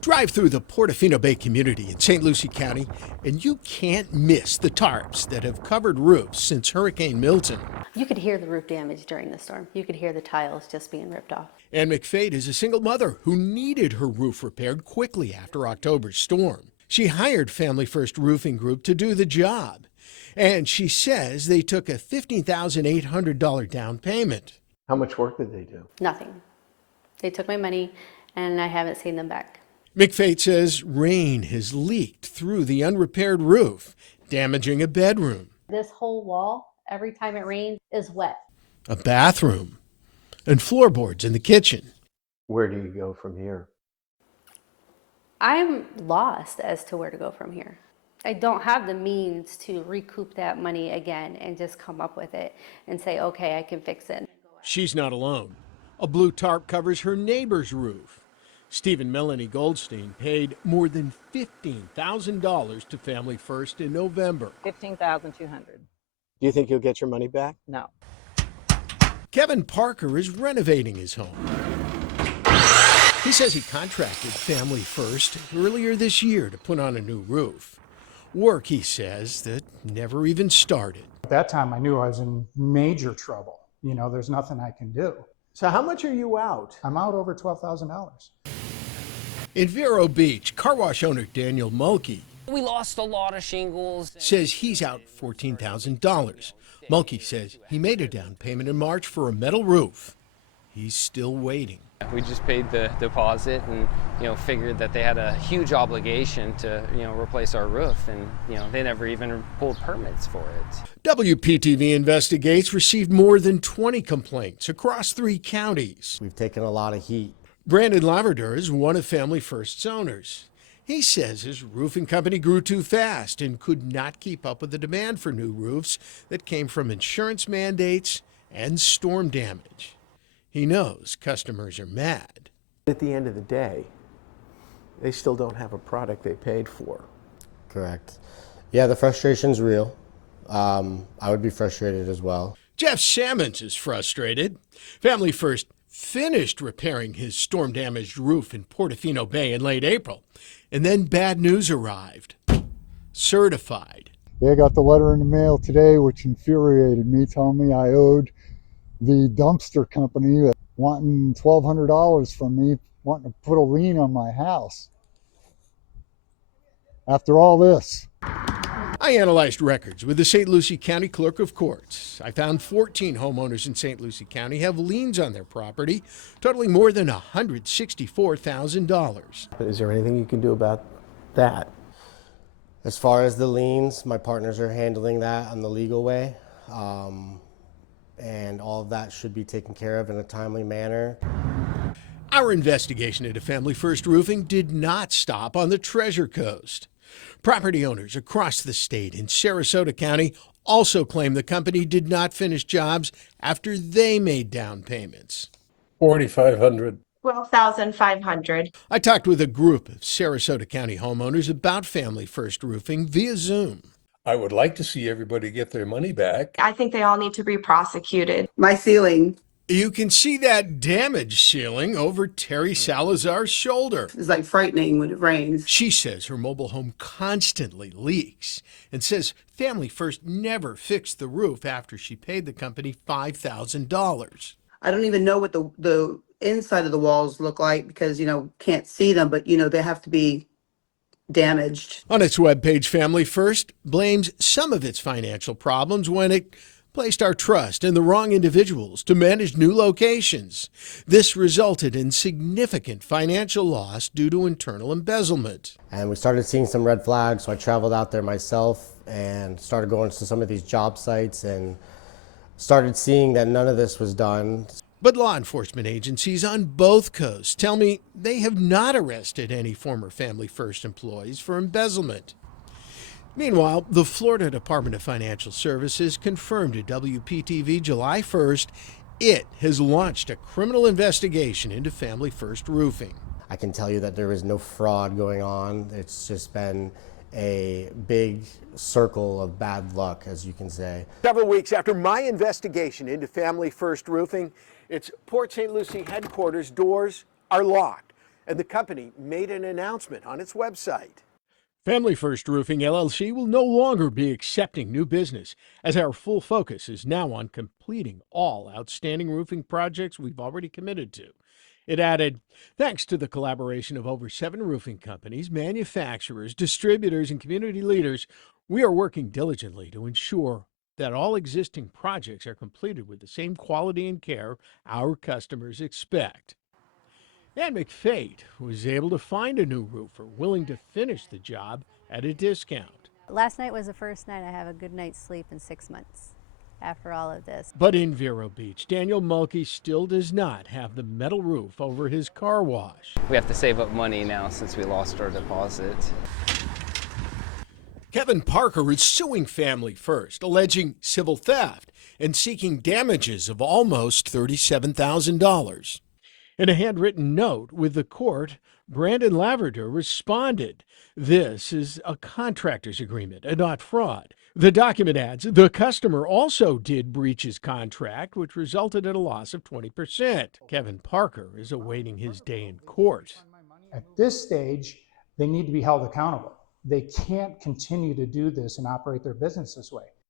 Drive through the Portofino Bay community in St. Lucie County, and you can't miss the tarps that have covered roofs since Hurricane Milton. You could hear the roof damage during the storm. You could hear the tiles just being ripped off. Ann McFade is a single mother who needed her roof repaired quickly after October's storm. She hired Family First Roofing Group to do the job, and she says they took a $15,800 down payment. How much work did they do? Nothing. They took my money, and I haven't seen them back. McFate says rain has leaked through the unrepaired roof, damaging a bedroom, This whole wall, every time it rains, is wet. a bathroom, and floorboards in the kitchen. Where do you go from here? I'm lost as to where to go from here. I don't have the means to recoup that money again and just come up with it and say, okay, I can fix it. She's not alone. A blue tarp covers her neighbor's roof. Steve and Melanie Goldstein paid more than $15,000 to Family First in November. $15,200. Do you think you'll get your money back? No. Kevin Parker is renovating his home. He says he contracted Family First earlier this year to put on a new roof. Work, he says, that never even started. At that time, I knew I was in major trouble. You know, there's nothing I can do. So how much are you out? I'm out over $12,000. In Vero Beach, car wash owner Daniel Mulkey We lost a lot of shingles. says he's out $14,000. Mulkey says he made a down payment in March for a metal roof. He's still waiting. We just paid the deposit and, figured that they had a huge obligation to, replace our roof. And, they never even pulled permits for it. WPTV Investigates received more than 20 complaints across 3 counties. We've taken a lot of heat. Brandon Laverdure is one of Family First's owners. He says his roofing company grew too fast and could not keep up with the demand for new roofs that came from insurance mandates and storm damage. He knows customers are mad. At the end of the day, they still don't have a product they paid for. Correct. Yeah, the frustration's real. I would be frustrated as well. Jeff Sammons is frustrated. Family First finished repairing his storm-damaged roof in Portofino Bay in late April, and then bad news arrived. Certified. They got the letter in the mail today, which infuriated me, telling me I owed the dumpster company wanting $1,200 from me, wanting to put a lien on my house. After all this. I analyzed records with the St. Lucie County Clerk of Courts. I found 14 homeowners in St. Lucie County have liens on their property, totaling more than $164,000. Is there anything you can do about that? As far as the liens, my partners are handling that on the legal way. And all of that should be taken care of in a timely manner. Our investigation into Family First Roofing did not stop on the Treasure Coast. Property owners across the state in Sarasota County also claim the company did not finish jobs after they made down payments. $4,500. $12,500. I talked with a group of Sarasota County homeowners about Family First Roofing via Zoom. I would like to see everybody get their money back. I think they all need to be prosecuted. My ceiling You can see that damaged ceiling over Terry Salazar's shoulder. is like frightening when it rains. She says her mobile home constantly leaks and says Family First never fixed the roof after she paid the company $5,000. I don't even know what the inside of the walls look like because, can't see them, but, they have to be damaged. On its webpage, Family First blames some of its financial problems when it placed our trust in the wrong individuals to manage new locations. This resulted in significant financial loss due to internal embezzlement. And we started seeing some red flags, so I traveled out there myself and started going to some of these job sites and started seeing that none of this was done. But law enforcement agencies on both coasts tell me they have not arrested any former Family First employees for embezzlement. Meanwhile, the Florida Department of Financial Services confirmed to WPTV July 1st it has launched a criminal investigation into Family First Roofing. I can tell you that there is no fraud going on. It's just been a big circle of bad luck, as you can say. Several weeks after my investigation into Family First Roofing, its Port St. Lucie headquarters doors are locked. and the company made an announcement on its website. Family First Roofing LLC will no longer be accepting new business, as our full focus is now on completing all outstanding roofing projects we've already committed to. It added, thanks to the collaboration of over 7 roofing companies, manufacturers, distributors, and community leaders, we are working diligently to ensure that all existing projects are completed with the same quality and care our customers expect. Ann McFate was able to find a new roofer willing to finish the job at a discount. Last night was the first night I have a good night's sleep in 6 months after all of this. But in Vero Beach, Daniel Mulkey still does not have the metal roof over his car wash. We have to save up money now since we lost our deposit. Kevin Parker is suing Family First, alleging civil theft and seeking damages of almost $37,000. In a handwritten note with the court, Brandon Laverdure responded, "This is a contractor's agreement and not fraud." The document adds, the customer also did breach his contract, which resulted in a loss of 20%. Kevin Parker is awaiting his day in court. At this stage, they need to be held accountable. They can't continue to do this and operate their business this way.